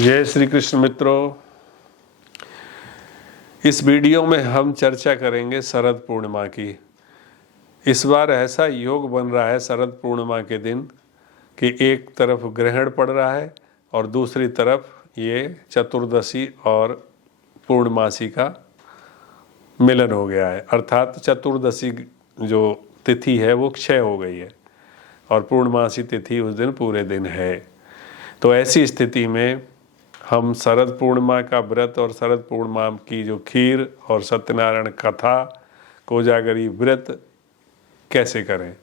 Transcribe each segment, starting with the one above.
जय श्री कृष्ण मित्रों, इस वीडियो में हम चर्चा करेंगे शरद पूर्णिमा की। इस बार ऐसा योग बन रहा है शरद पूर्णिमा के दिन कि एक तरफ ग्रहण पड़ रहा है और दूसरी तरफ ये चतुर्दशी और पूर्णमासी का मिलन हो गया है। अर्थात चतुर्दशी जो तिथि है वो क्षय हो गई है और पूर्णमासी तिथि उस दिन पूरे दिन है। तो ऐसी स्थिति में हम शरद पूर्णिमा का व्रत और शरद पूर्णिमा की जो खीर और सत्यनारायण कथा कोजागरी व्रत कैसे करें,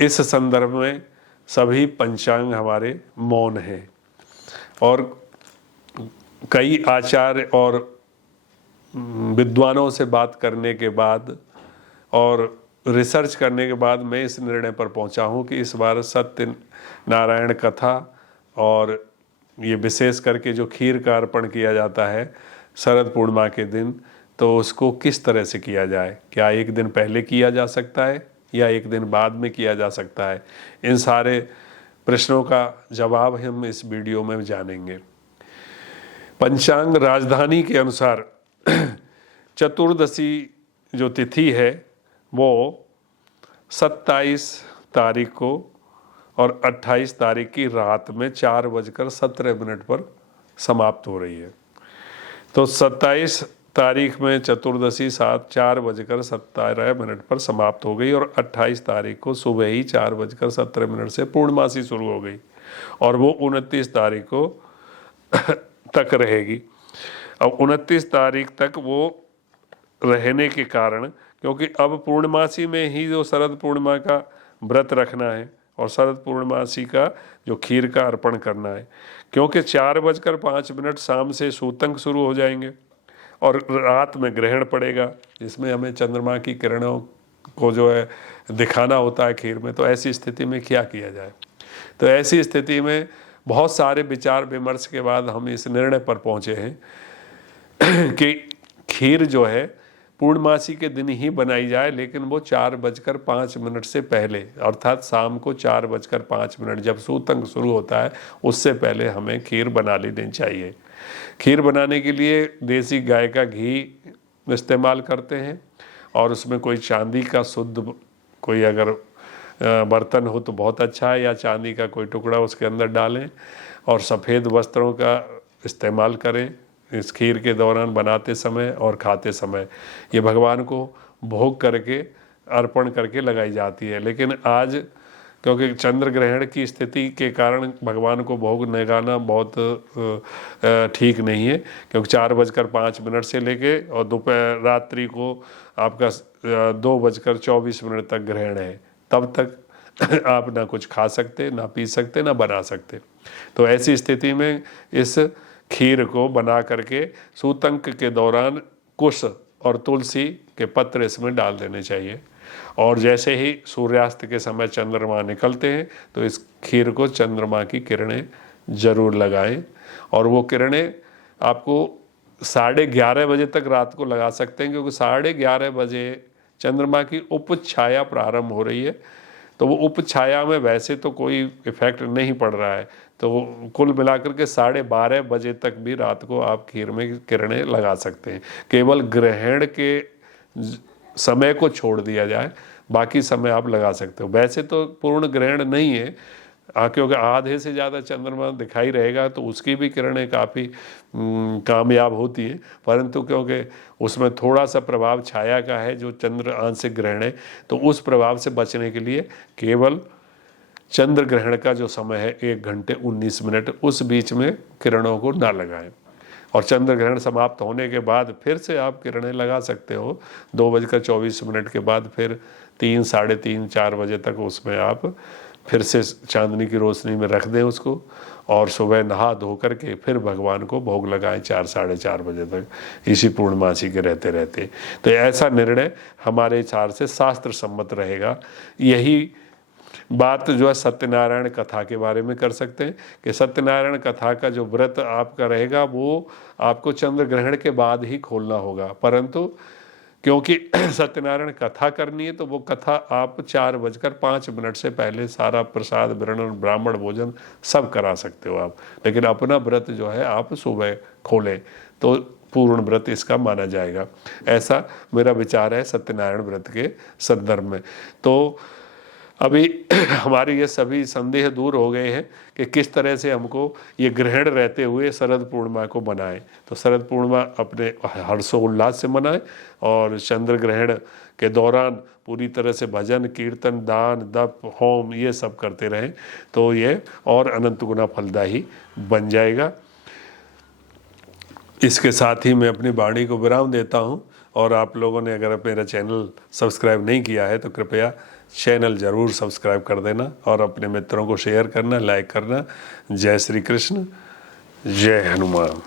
इस संदर्भ में सभी पंचांग हमारे मौन हैं और कई आचार्य और विद्वानों से बात करने के बाद और रिसर्च करने के बाद मैं इस निर्णय पर पहुंचा हूं कि इस बार सत्यनारायण कथा और ये विशेष करके जो खीर का अर्पण किया जाता है शरद पूर्णिमा के दिन, तो उसको किस तरह से किया जाए। क्या एक दिन पहले किया जा सकता है या एक दिन बाद में किया जा सकता है, इन सारे प्रश्नों का जवाब हम इस वीडियो में जानेंगे। पंचांग राजधानी के अनुसार चतुर्दशी जो तिथि है वो 27 तारीख को और 28 तारीख की रात में 4:17 पर समाप्त हो रही है। तो 27 तारीख में चतुर्दशी 4:17 पर समाप्त हो गई और 28 तारीख को सुबह ही 4:17 से पूर्णमासी शुरू हो गई और वो 29 तारीख को तक रहेगी। अब 29 तारीख तक वो रहने के कारण, क्योंकि अब पूर्णमासी में ही जो शरद पूर्णिमा का व्रत रखना है और शरद पूर्णमासी का जो खीर का अर्पण करना है, क्योंकि 4:05 शाम से सूतंक शुरू हो जाएंगे और रात में ग्रहण पड़ेगा जिसमें हमें चंद्रमा की किरणों को जो है दिखाना होता है खीर में। तो ऐसी स्थिति में क्या किया जाए। तो ऐसी स्थिति में बहुत सारे विचार विमर्श के बाद हम इस निर्णय पर पहुँचे हैं कि खीर जो है पूर्णमासी के दिन ही बनाई जाए, लेकिन वो 4:05 से पहले, अर्थात शाम को 4:05 जब सूतंक शुरू होता है उससे पहले हमें खीर बना लेनी चाहिए। खीर बनाने के लिए देसी गाय का घी इस्तेमाल करते हैं और उसमें कोई चांदी का शुद्ध कोई अगर बर्तन हो तो बहुत अच्छा है, या चांदी का कोई टुकड़ा उसके अंदर डालें और सफ़ेद वस्त्रों का इस्तेमाल करें इस खीर के दौरान, बनाते समय और खाते समय। ये भगवान को भोग करके अर्पण करके लगाई जाती है। लेकिन आज क्योंकि चंद्र ग्रहण की स्थिति के कारण भगवान को भोग लगाना बहुत ठीक नहीं है, क्योंकि 4:05 से लेके और दोपहर रात्रि को आपका 2:24 तक ग्रहण है। तब तक आप ना कुछ खा सकते, ना पी सकते, ना बना सकते। तो ऐसी स्थिति में इस खीर को बना करके सूतंक के दौरान कुश और तुलसी के पत्र इसमें डाल देने चाहिए और जैसे ही सूर्यास्त के समय चंद्रमा निकलते हैं तो इस खीर को चंद्रमा की किरणें जरूर लगाएं। और वो किरणें आपको 11:30 बजे तक रात को लगा सकते हैं, क्योंकि 11:30 बजे चंद्रमा की उपछाया प्रारंभ हो रही है। तो वो उपछाया में वैसे तो कोई इफेक्ट नहीं पड़ रहा है, तो कुल मिलाकर के 12:30 बजे तक भी रात को आप खीर में किरणें लगा सकते हैं। केवल ग्रहण के समय को छोड़ दिया जाए, बाकी समय आप लगा सकते हो। वैसे तो पूर्ण ग्रहण नहीं है, क्योंकि आधे से ज़्यादा चंद्रमा दिखाई रहेगा तो उसकी भी किरणें काफ़ी कामयाब होती हैं, परंतु क्योंकि उसमें थोड़ा सा प्रभाव छाया का है जो चंद्र आंशिक ग्रहण है, तो उस प्रभाव से बचने के लिए केवल चंद्र ग्रहण का जो समय है 1:19, उस बीच में किरणों को ना लगाएं और चंद्र ग्रहण समाप्त होने के बाद फिर से आप किरणें लगा सकते हो। 2:24 के बाद फिर 3, साढ़े 3, 4 बजे तक उसमें आप फिर से चांदनी की रोशनी में रख दें उसको और सुबह नहा धो करके फिर भगवान को भोग लगाएं 4, साढ़े 4 बजे तक, इसी पूर्णमासी के रहते रहते। तो ऐसा निर्णय हमारे विचार से शास्त्र सम्मत रहेगा। यही बात जो है सत्यनारायण कथा के बारे में कर सकते हैं कि सत्यनारायण कथा का जो व्रत आपका रहेगा वो आपको चंद्र ग्रहण के बाद ही खोलना होगा, परंतु क्योंकि सत्यनारायण कथा करनी है तो वो कथा आप 4:05 से पहले सारा प्रसाद वितरण ब्राह्मण भोजन सब करा सकते हो आप, लेकिन अपना व्रत जो है आप सुबह खोलें तो पूर्ण व्रत इसका माना जाएगा। ऐसा मेरा विचार है सत्यनारायण व्रत के संदर्भ में। तो अभी हमारे ये सभी संदेह दूर हो गए हैं कि किस तरह से हमको ये ग्रहण रहते हुए शरद पूर्णिमा को मनाएं। तो शरद पूर्णिमा अपने हर्षोल्लास से मनाएं और चंद्र ग्रहण के दौरान पूरी तरह से भजन कीर्तन दान दप होम ये सब करते रहें तो ये और अनंत गुना फलदायी बन जाएगा। इसके साथ ही मैं अपनी वाणी को विराम देता हूँ और आप लोगों ने अगर मेरा चैनल सब्सक्राइब नहीं किया है तो कृपया चैनल ज़रूर सब्सक्राइब कर देना और अपने मित्रों को शेयर करना, लाइक करना। जय श्री कृष्ण, जय हनुमान।